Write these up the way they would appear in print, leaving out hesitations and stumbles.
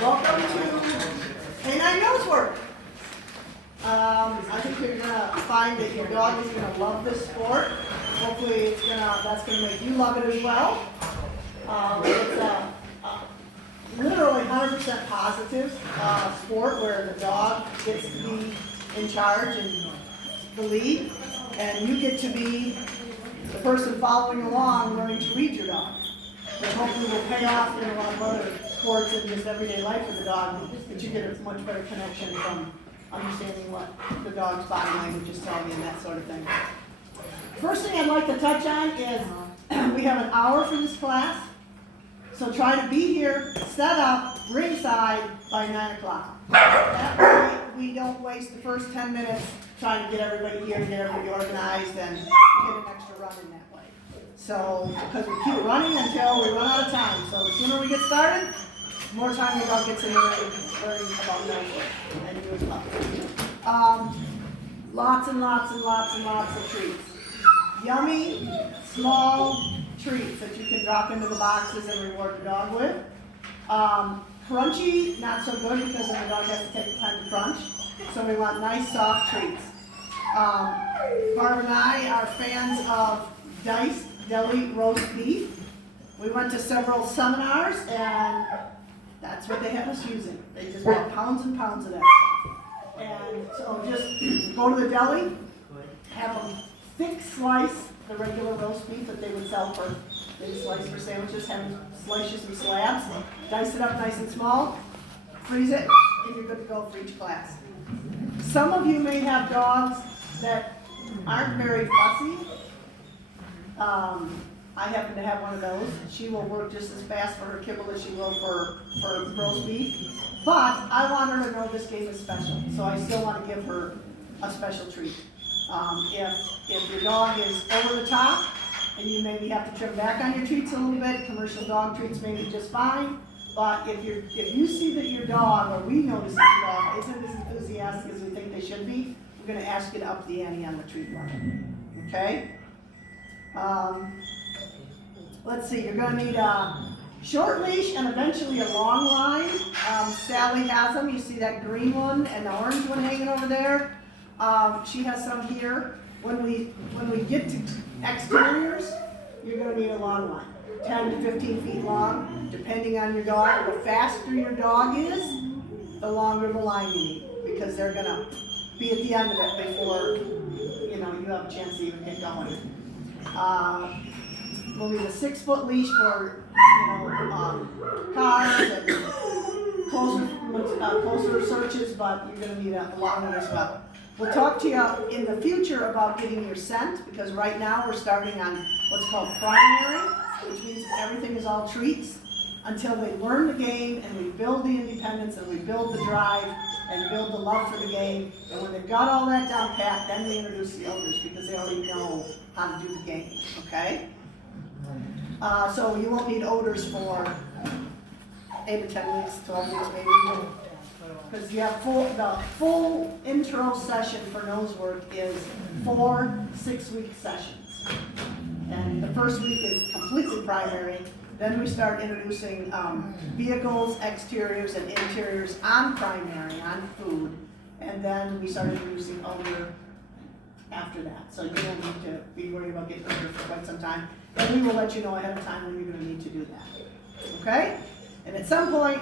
Welcome to Canine Nose Work. I think you're gonna find that your dog is gonna love this sport. Hopefully, that's gonna make you love it as well. It's a literally 100% positive sport where the dog gets to be in charge and the lead, and you get to be the person following along, learning to read your dog. Which hopefully will pay off in a lot of other sports and just everyday life with the dog, but you get a much better connection from understanding what the dog's body language is telling you and that sort of thing. First thing I'd like to touch on is we have an hour for this class, so try to be here, set up, ringside by 9 o'clock. That way we don't waste the first 10 minutes trying to get everybody here, get everybody organized, and get an extra run in that way. So, because we keep running until we run out of time. So the sooner we get started, the more time the dog gets in there learning about nose work, and you as well. Lots and lots and lots and lots of treats. Yummy, small treats that you can drop into the boxes and reward the dog with. Crunchy, not so good because then the dog has to take the time to crunch. So we want nice, soft treats. Barb and I are fans of diced deli roast beef. We went to several seminars and that's what they had us using. They just bought pounds and pounds of that stuff. And so just go to the deli, have a thick slice, the regular roast beef that they would sell for, they slice for sandwiches, have them slice you some slabs, dice it up nice and small, freeze it, and you're good to go for each class. Some of you may have dogs that aren't very fussy. I happen to have one of those. She will work just as fast for her kibble as she will for roast beef. But I want her to know this game is special, so I still want to give her a special treat. If your dog is over the top, and you maybe have to trim back on your treats a little bit, commercial dog treats may be just fine. But if you see that your dog, or we notice that your dog isn't as enthusiastic as we think they should be, we're going to ask you to up the ante on the treat line. Okay? Let's see, you're going to need a short leash and eventually a long line. Sally has them. You see that green one and the orange one hanging over there. She has some here. When we get to exteriors, you're going to need a long line, 10 to 15 feet long, depending on your dog. The faster your dog is, the longer the line you need, because they're going to be at the end of it before you have a chance to even get going. We'll need a 6-foot leash for cars and closer searches, but you're going to need a long one as well. We'll talk to you in the future about getting your scent, because right now we're starting on what's called primary, which means everything is all treats until they learn the game and we build the independence and we build the drive and build the love for the game. And when they've got all that down pat, then we introduce the odors because they already know how to do the game, okay? So you won't need odors for 8 to 10 weeks, 12 weeks maybe. Because you have the full intro session for nose work is 4 6-week sessions. And the first week is completely primary. Then we start introducing vehicles, exteriors, and interiors on primary, on food. And then we start introducing odor after that. So you don't need to be worried about getting odor for quite some time. And we will let you know ahead of time when you're going to need to do that. Okay? And at some point,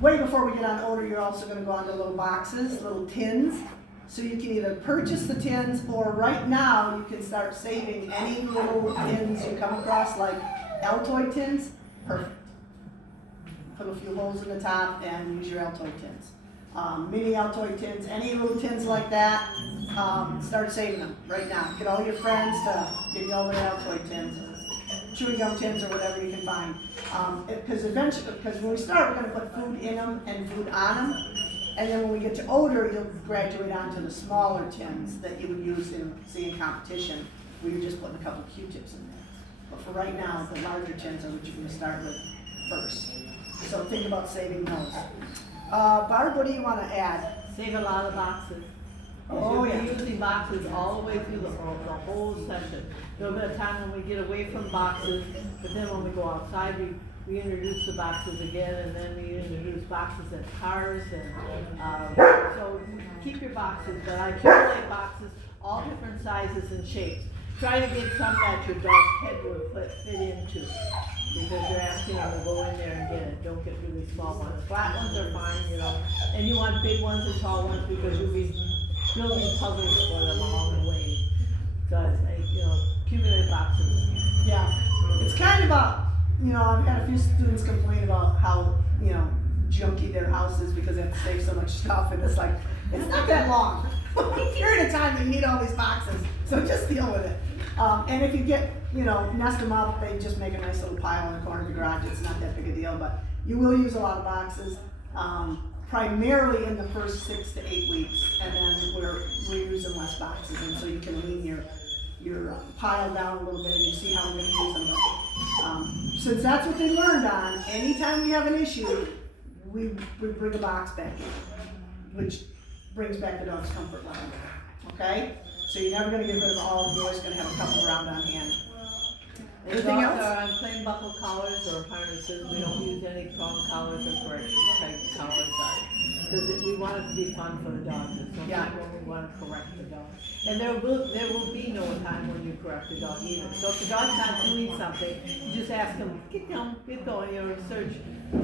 way before we get on odor, you're also going to go onto little boxes, little tins. So you can either purchase the tins, or right now you can start saving any little tins you come across, like Altoid tins. Perfect. Put a few holes in the top and use your Altoid tins. Mini Altoid tins, any little tins like that, start saving them right now. Get all your friends to give you all their Altoid tins, or chewing gum tins, or whatever you can find. Because when we start, we're going to put food in them and food on them. And then when we get to odor, you'll graduate onto the smaller tins that you would use in competition, where you're just putting a couple of Q-tips in there. But for right now, the larger tins are what you're going to start with first. So think about saving those. Barb, what do you want to add? Save a lot of boxes. Oh, You'll yeah. be using boxes all the way through the whole session. There'll be a time when we get away from boxes, but then when we go outside, we we introduced the boxes again, and then we introduced boxes at cars, and, so keep your boxes, but I accumulate boxes, all different sizes and shapes. Try to get some that your dog's head would fit into, because you're asking them to go in there and get it. Don't get really small ones. Flat ones are fine, you know, and you want big ones and tall ones because you'll be building puzzles for them along the way. So it's like, you know, accumulate boxes. Yeah, it's kind of I've had a few students complain about how, junky their house is because they have to save so much stuff, and it's like, it's not that long. Period of time you need all these boxes, so just deal with it. And if you get, nest them up, they just make a nice little pile in the corner of the garage. It's not that big a deal, but you will use a lot of boxes, primarily in the first 6 to 8 weeks, and then we're using less boxes, and so you can lean your pile down a little bit and you see how we're going to use them. But, since that's what they learned on, anytime we have an issue, we bring a box back in, which brings back the dog's comfort level. Okay? So you're never going to get rid of all, you're always going to have a couple around on hand. Anything Dogs else? are on plain buckle collars or harnesses. We don't use any prong collars or correct type collars because we want it to be fun for the dogs. There's no time when we want to correct the dog. And there will be no time when you correct the dog either. So if the dog's not doing something, you just ask him, get down, get going, search,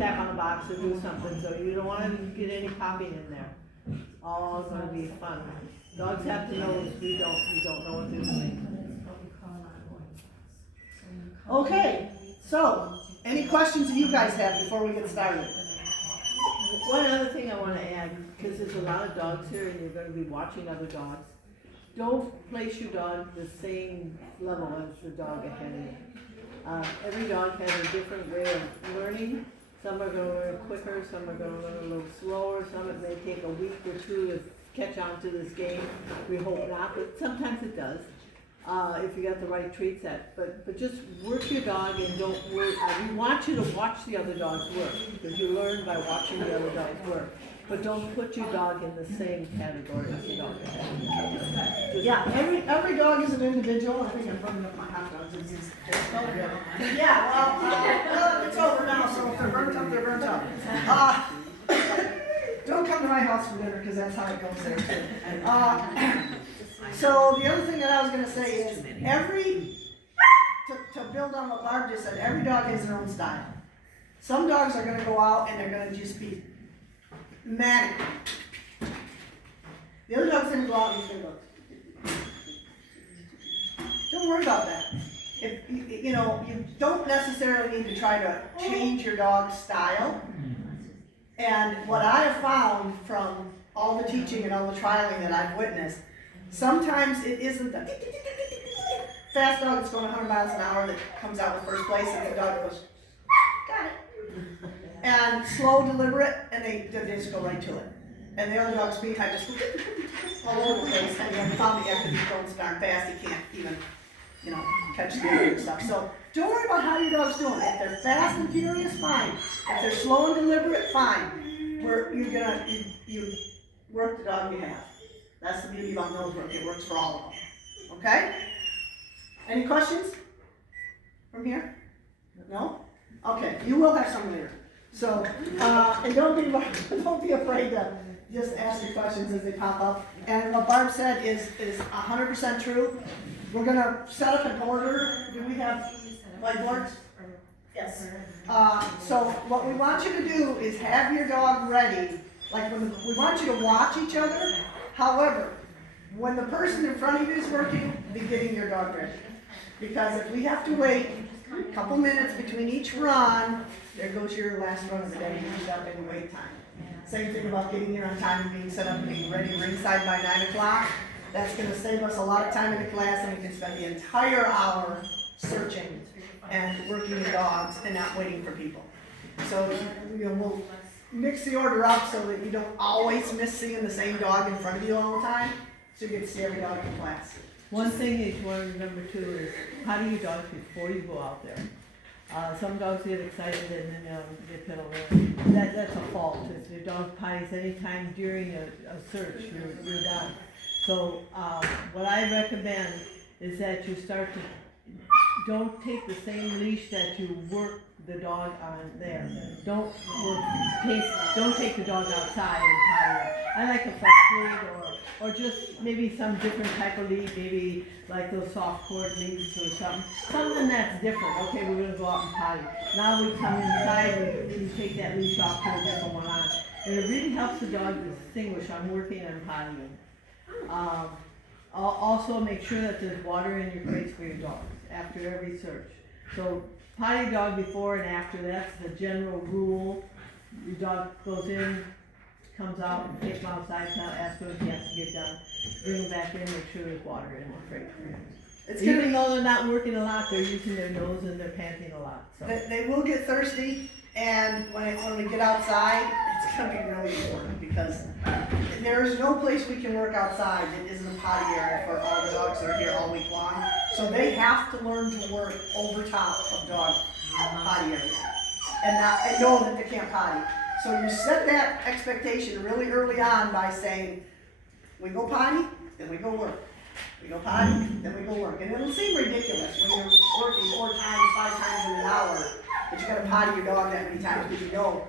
tap on the box or do something. So you don't want to get any popping in there. All going to be fun. Dogs have to know we don't know what they're doing. Okay, so any questions that you guys have before we get started? One other thing I want to add, because there's a lot of dogs here and you're going to be watching other dogs, don't place your dog the same level as the dog ahead of you. Every dog has a different way of learning. Some are going to learn quicker, some are going to learn a little slower, some it may take a week or two to catch on to this game. We hope not, but sometimes it does. If you got the right treat set, but just work your dog and don't worry. We want you to watch the other dogs work because you learn by watching the other dogs work. But don't put your dog in the same category as the dog ahead. Yeah, every dog is an individual. I think I'm burning up my hot dogs. It's so good. Yeah, well, it's over now, so if they're burnt up, they're burnt up. Don't come to my house for dinner because that's how it goes there too. So the other thing that I was going to say is to build on what Barb just said, every dog has their own style. Some dogs are going to go out and they're going to just be manic. The other dog's going to go out and he's going to go. Don't worry about that. If you don't necessarily need to try to change your dog's style. And what I have found from all the teaching and all the trialing that I've witnessed, sometimes it isn't the fast dog that's going 100 miles an hour that comes out in first place, and the dog goes, got it. And slow, deliberate, and they just go right to it. And the other dog's speed time just all over the place, and you have found the because he's going so darn fast, he can't even, catch the other stuff. So don't worry about how your dog's doing. If they're fast and furious, fine. If they're slow and deliberate, fine. You work the dog you have. That's the beauty about nose work. It works for all of them. Okay? Any questions from here? No? Okay. You will have some later. So, and don't be afraid to just ask your questions as they pop up. And what Barb said is 100% true. We're gonna set up an order. Do we have whiteboards? Yes. So what we want you to do is have your dog ready. We want you to watch each other. However, when the person in front of you is working, be getting your dog ready. Because if we have to wait a couple minutes between each run, there goes your last run of the day. You used up any wait time. Same thing about getting here on time and being set up and being ready ringside by 9 o'clock. That's going to save us a lot of time in the class, and we can spend the entire hour searching and working the dogs and not waiting for people. So we'll mix the order up so that you don't always miss seeing the same dog in front of you all the time, so you get to see every dog in class. One thing that you want to remember too is how do you dog before you go out there? Some dogs get excited and then they pedal in. That's a fault. If your dog pies anytime during a search, you're done. So what I recommend is that you don't take the same leash that you work the dog on there. Don't take the dog outside and potty it. I like a fresh lead or just maybe some different type of lead, maybe like those soft cord leads or something that's different. Okay, we're gonna go out and potty. Now we come inside, we take that leash off, put a different one on. And it really helps the dog distinguish I'm working and pottying. Also make sure that there's water in your crates for your dogs after every search. So potty dog before and after, that's the general rule. Your dog goes in, comes out, take him outside, ask him if he has to get done, bring him back in, make sure there's water in the crate for him. Even though they're not working a lot, they're using their nose and they're panting a lot. So. They will get thirsty, and when we get outside, it's gonna be really important because there's no place we can work outside that isn't a potty area for all the dogs that are here all week long. So they have to learn to work over top of dog potty areas and know that they can't potty. So you set that expectation really early on by saying, we go potty, then we go work. We go potty, then we go work. And it'll seem ridiculous when you're working 4 times, 5 times in an hour, but you gotta potty your dog that many times because you know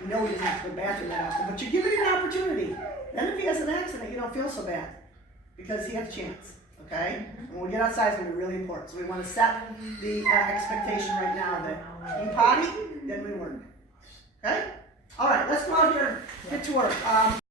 he doesn't have to go to the bathroom that often, but you're giving him an opportunity. Then if he has an accident, you don't feel so bad because he had a chance, okay? And when we get outside, it's gonna be really important. So we wanna set the expectation right now that you potty, then we work, okay? All right, let's go out here and get to work.